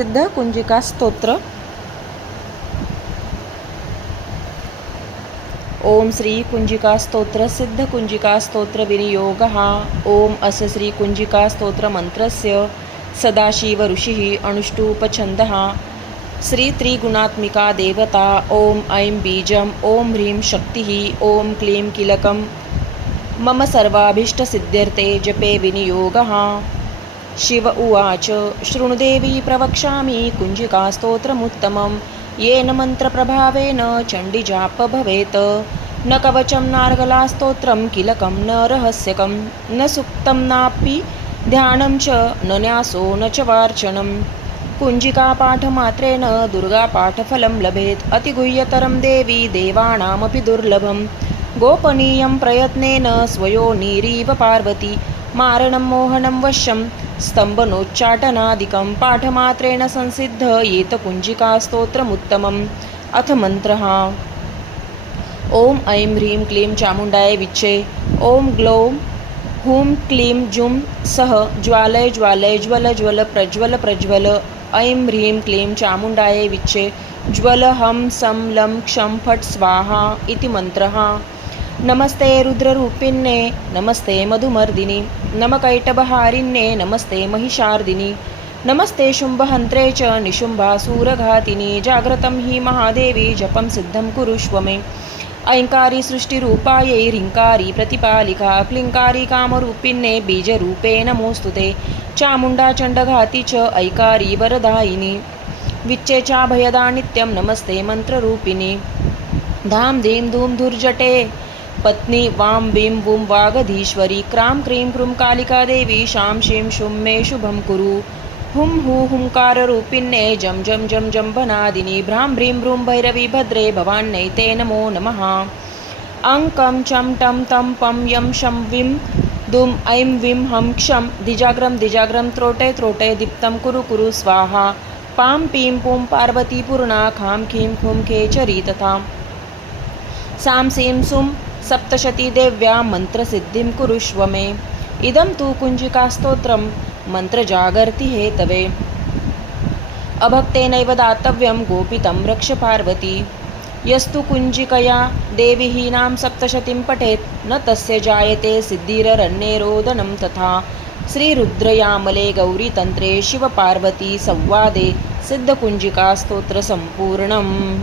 सिद्ध कुंजिका स्तोत्र। ओम श्री कुंजिका स्तोत्र, सिद्ध कुंजिका स्तोत्र विनियोगः। ओम अस श्री कुंजिका स्तोत्र मंत्रस्य, सदाशिव ऋषिः अनुष्टुपछन्दः। श्री त्रिगुणात्मिका देवता, ओम ऐं बीजम्, ओम ह्रीं शक्ति, ओम क्लीं कीलकं मम सर्वाभीष्टसिद्ध्यर्थे जपे विनियोगः। शिव उवाच शृणुदेवी प्रवक्ष्यामि कुञ्जिकास्तोत्रमुत्तमं येन मन्त्रप्रभावेन चण्डिजाप भवेत् न कवचं नार्गलास्तोत्रं किलकं न रहस्यकं। न सुप्तं नापि ध्यानं च न न्यासो न च वार्चनं कुञ्जिकापाठमात्रेण दुर्गापाठफलं लभेत्। अतिगुह्यतरं देवी देवानामपि दुर्लभं गोपनीयं प्रयत्नेन स्वयो नीरीव पार्वती। मारणं मोहनं वश्यं स्तम्भनोच्चाटनादिकं पाठमात्रेण संसिद्ध येत कुञ्जिकास्तोत्रमुत्तमम् अथ मन्त्रः। ॐ ऐं ह्रीं क्लीं चामुण्डाय विच्छे। ॐ ग्लौं हुं क्लीं जुं सः ज्वालय ज्वालय ज्वल ज्वल प्रज्वल प्रज्वल। ऐं ह्रीं क्लीं चामुण्डाय विच्छे। ज्वल हं सं लं क्षं फट् स्वाहा इति मन्त्रः। नमस्ते रुद्ररूपिण्ये नमस्ते मधुमर्दिनि नमकैटबहारिण्ये नमस्ते महिषार्दिनि नमस्ते शुम्भहन्त्रे च निशुम्भासूरघातिनी जाग्रतं हि महादेवी जपं सिद्धं कुरुष्व मे ऐङ्कारी सृष्टिरूपायै प्रतिपालिका क्लिङ्कारी कामरूपिण्ये बीजरूपे नमोऽस्तु ते। चामुण्डा चण्डघाति च ऐकारी वरदायिनी। विच्चे चाभयदा नित्यं नमस्ते मन्त्ररूपिणी। धां धीं धूं धुर्जटे। पत्नी वां वीं वुं वागधीश्वरी, क्रां क्रीं क्रूं कालिका देवी, शां शीं शुं मे शुभं कुरु। हुं हु हुङ्काररूपिण्ये जं जं जं जम्बनादिनी भ्रां भ्रीं भ्रूं भैरवी भद्रे भवान्यै ते नमो नमः। अं कं चं, टं, तं, पं, यं, शं, विं, दुं, ऐं विं, हं, क्षं, दिजाग्रं दिजाग्रं, त्रोटे त्रोटे, दीप्तं, कुरु कुरु, स्वाहा। पां, पीं, पुं, पार्वती, पूर्णा, खां, खीं, खुं, खेचरी, तथा। सां, सीं, सुं सप्तशतीदेव्या मन्त्रसिद्धिं कुरुष्व मे। इदं तु कुञ्जिकास्तोत्रं मन्त्रजागर्ति हेतवे। अभक्तेनैव दातव्यं गोपितं रक्ष पार्वती। यस्तु कुञ्जिकया देवीहीनां सप्तशतीं पठेत्, न तस्य जायते सिद्धिररण्यरोदनं तथा। श्रीरुद्रयामले गौरीतन्त्रे शिवपार्वती संवादे सिद्धकुञ्जिकास्तोत्रसम्पूर्णम्